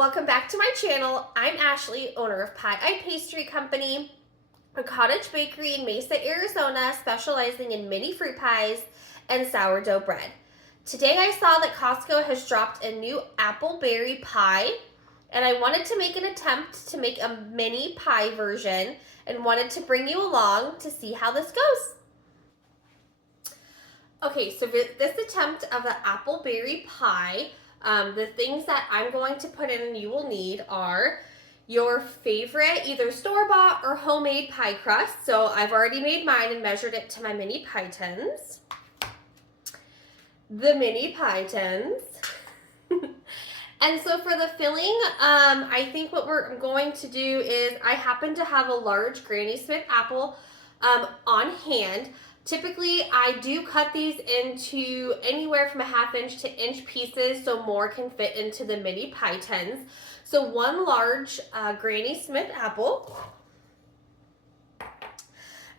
Welcome back to my channel. I'm Ashley, owner of Pie Eye Pastry Company, a cottage bakery in Mesa, Arizona, specializing in mini fruit pies and sourdough bread. Today I saw that Costco has dropped a new Appleberry pie, and I wanted to make an attempt to make a mini pie version and wanted to bring you along to see how this goes. Okay, so this attempt of the Appleberry pie, the things that I'm going to put in and you will need are your favorite either store-bought or homemade pie crust. So I've already made mine and measured it to my mini pie tins. The mini pie tins. And so for the filling, I think what we're going to do is I happen to have a large Granny Smith apple on hand. Typically, I do cut these into anywhere from a 1/2 inch to inch pieces so more can fit into the mini pie tins. So one large Granny Smith apple.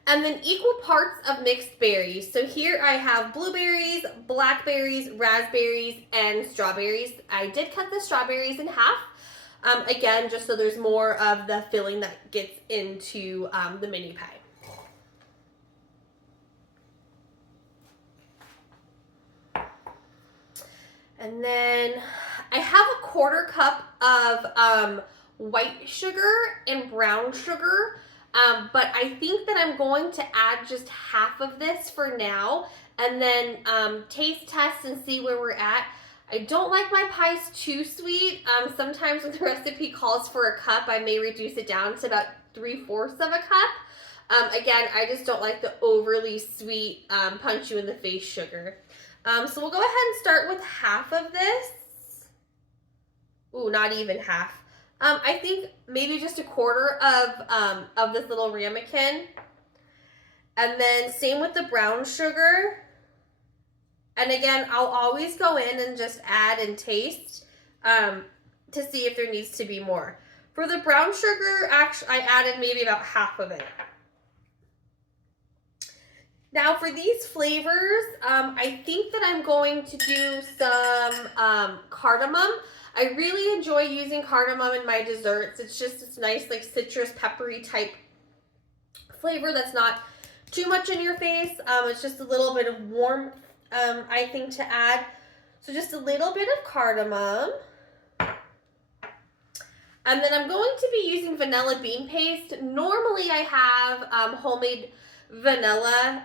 And then equal parts of mixed berries. So here I have blueberries, blackberries, raspberries, and strawberries. I did cut the strawberries in half. Again, just so there's more of the filling that gets into the mini pie. And then I have a 1/4 cup of white sugar and brown sugar, but I think that I'm going to add just half of this for now and then taste test and see where we're at. I don't like my pies too sweet. Sometimes when the recipe calls for a cup, I may reduce it down to about 3/4 of a cup. Again, I just don't like the overly sweet, punch you in the face sugar. So we'll go ahead and start with half of this. Ooh, not even half. I think maybe just a 1/4 of this little ramekin. And then same with the brown sugar. And again, I'll always go in and just add and taste to see if there needs to be more. For the brown sugar, actually, I added maybe about half of it. Now for these flavors, I think that I'm going to do some cardamom. I really enjoy using cardamom in my desserts. It's just this nice like citrus peppery type flavor that's not too much in your face. It's just a little bit of warmth, I think, to add. So just a little bit of cardamom. And then I'm going to be using vanilla bean paste. Normally I have homemade vanilla,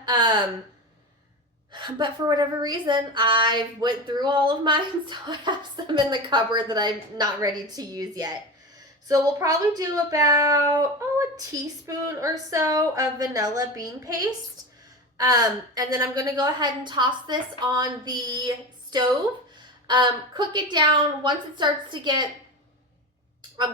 but for whatever reason I went through all of mine, so I have some in the cupboard that I'm not ready to use yet. So we'll probably do about a teaspoon or so of vanilla bean paste, and then I'm going to go ahead and toss this on the stove, cook it down. Once it starts to get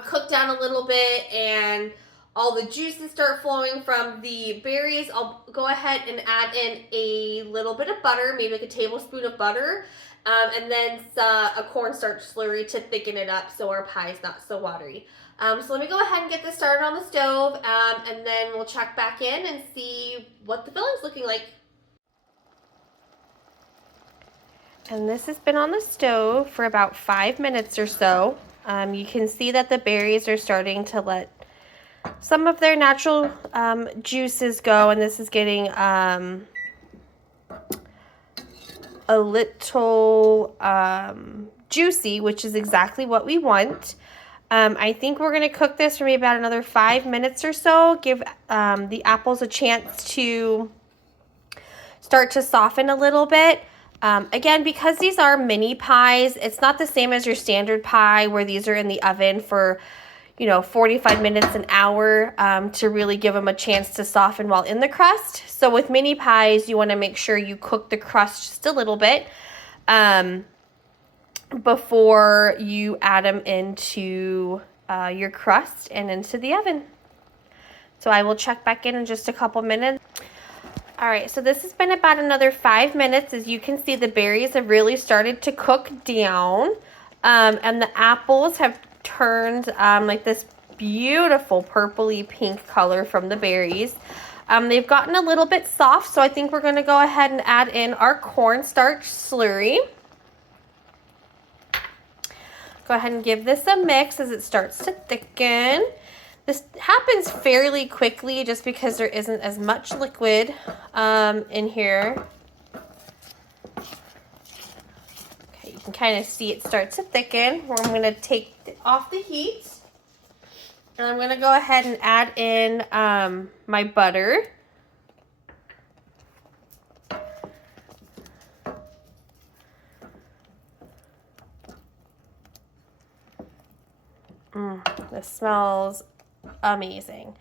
cooked down a little bit and all the juices start flowing from the berries, I'll go ahead and add in a little bit of butter, maybe like a tablespoon of butter, and then a cornstarch slurry to thicken it up so our pie is not so watery. So let me go ahead and get this started on the stove, and then we'll check back in and see what the filling's looking like. And this has been on the stove for about 5 minutes or so. You can see that the berries are starting to let some of their natural juices go, and this is getting a little juicy, which is exactly what we want. I think we're going to cook this for maybe about another 5 minutes or so, give the apples a chance to start to soften a little bit. Again, because these are mini pies, it's not the same as your standard pie where these are in the oven for 45 minutes, an hour, to really give them a chance to soften while in the crust. So with mini pies, you want to make sure you cook the crust just a little bit before you add them into your crust and into the oven. So I will check back in just a couple minutes. All right, so this has been about another 5 minutes. As you can see, the berries have really started to cook down, and the apples have turned like this beautiful purpley pink color from the berries. They've gotten a little bit soft, so I think we're going to go ahead and add in our cornstarch slurry. Go ahead and give this a mix as it starts to thicken. This happens fairly quickly just because there isn't as much liquid in here. Okay, you can kind of see it start to thicken. I'm going to take off the heat. And I'm going to go ahead and add in my butter. This smells amazing.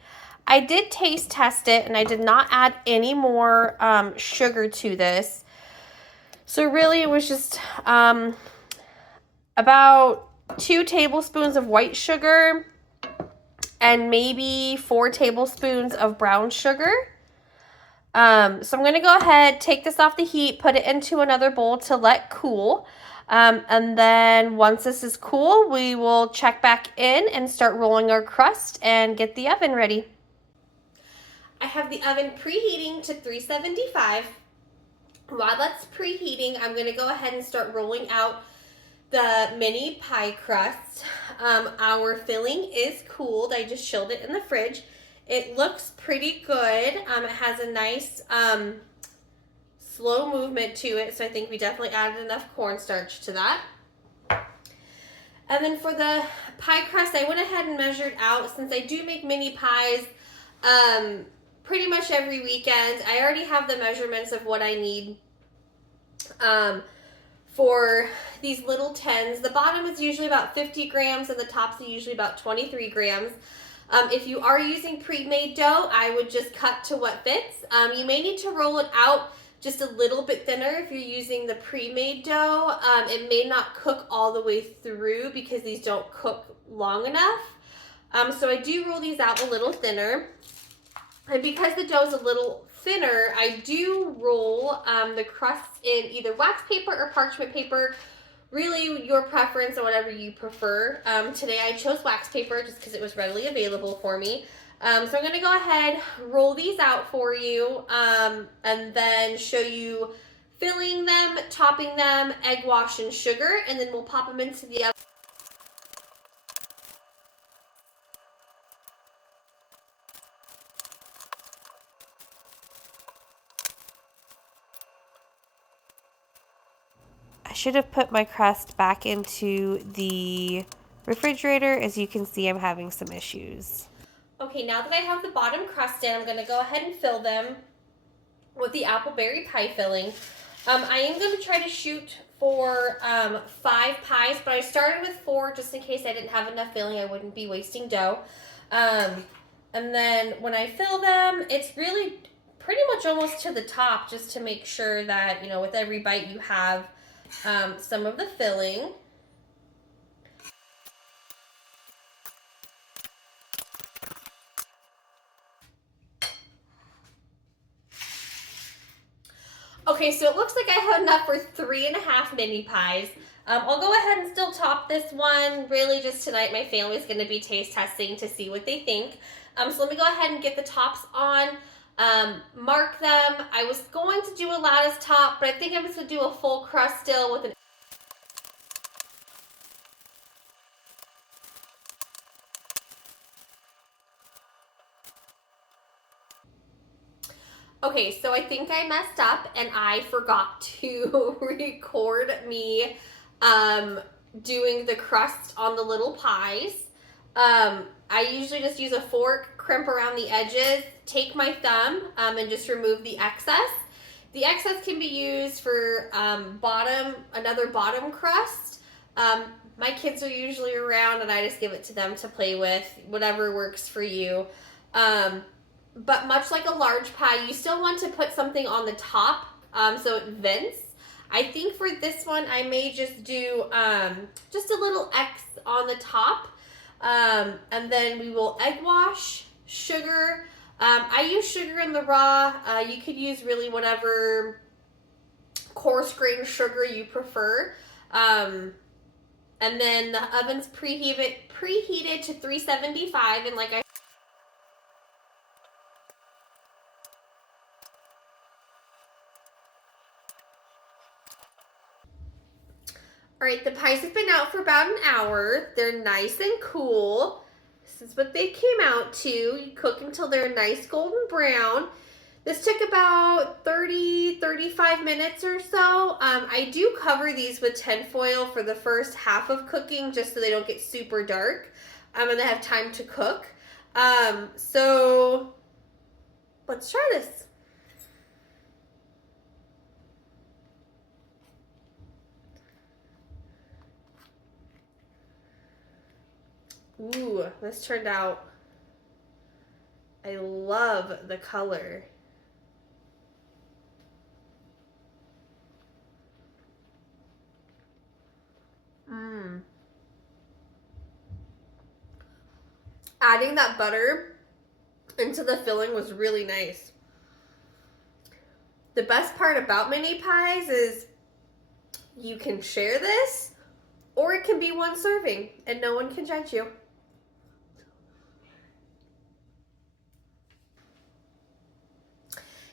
I did taste test it and I did not add any more sugar to this. So really it was just about 2 tablespoons of white sugar and maybe 4 tablespoons of brown sugar. So I'm going to go ahead, take this off the heat, put it into another bowl to let cool. And then once this is cool, we will check back in and start rolling our crust and get the oven ready. I have the oven preheating to 375. While that's preheating, I'm going to go ahead and start rolling out the mini pie crust. Our filling is cooled. I just chilled it in the fridge. It looks pretty good. It has a nice slow movement to it, so I think we definitely added enough cornstarch to that. And then for the pie crust, I went ahead and measured out, since I do make mini pies pretty much every weekend. I already have the measurements of what I need for these little tins. The bottom is usually about 50 grams and the top's usually about 23 grams. If you are using pre-made dough, I would just cut to what fits. You may need to roll it out just a little bit thinner if you're using the pre-made dough. It may not cook all the way through because these don't cook long enough. So I do roll these out a little thinner. And because the dough is a little thinner, I do roll the crust in either wax paper or parchment paper. Really your preference or whatever you prefer. Today I chose wax paper just because it was readily available for me. So I'm going to go ahead, roll these out for you, and then show you filling them, topping them, egg wash, and sugar, and then we'll pop them into the oven. I should have put my crust back into the refrigerator. As you can see, I'm having some issues. Okay, now that I have the bottom crust in, I'm going to go ahead and fill them with the Appleberry pie filling. I am going to try to shoot for 5 pies, but I started with 4 just in case I didn't have enough filling. I wouldn't be wasting dough. And then when I fill them, it's really pretty much almost to the top just to make sure that, you know, with every bite you have some of the filling. Okay, so it looks like I have enough for 3.5 mini pies. I'll go ahead and still top this one. Really just tonight my family's going to be taste testing to see what they think. So let me go ahead and get the tops on, mark them. I was going to do a lattice top, but I think I'm just going to do a full crust still with an Okay, so I think I messed up and I forgot to record me doing the crust on the little pies. I usually just use a fork, crimp around the edges, take my thumb and just remove the excess. The excess can be used for another bottom crust. My kids are usually around and I just give it to them to play with, whatever works for you. But much like a large pie, you still want to put something on the top so it vents. I think for this one, I may just do just a little X on the top. And then we will egg wash, sugar. I use sugar in the raw. You could use really whatever coarse grain sugar you prefer. And then the oven's preheated to 375, and like I All right, the pies have been out for about an hour. They're nice and cool. This is what they came out to. You cook until they're nice golden brown. This took about 35 minutes or so. I do cover these with tinfoil for the first half of cooking just so they don't get super dark and they have time to cook. So let's try this. Ooh, this turned out, I love the color. Adding that butter into the filling was really nice. The best part about mini pies is you can share this, or it can be one serving and no one can judge you.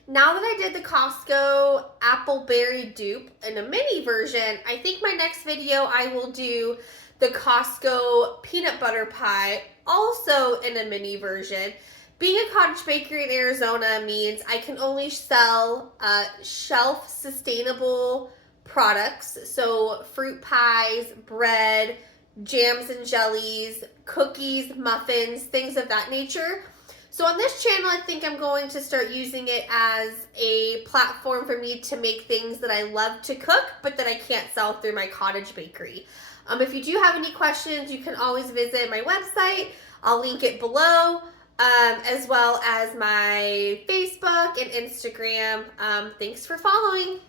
Now that I did the Costco Appleberry dupe in a mini version, I think my next video I will do the Costco peanut butter pie also in a mini version. Being a cottage bakery in Arizona means I can only sell shelf sustainable products, so fruit pies, bread, jams and jellies, cookies, muffins, things of that nature. So on this channel, I think I'm going to start using it as a platform for me to make things that I love to cook, but that I can't sell through my cottage bakery. If you do have any questions, you can always visit my website. I'll link it below, as well as my Facebook and Instagram. Thanks for following.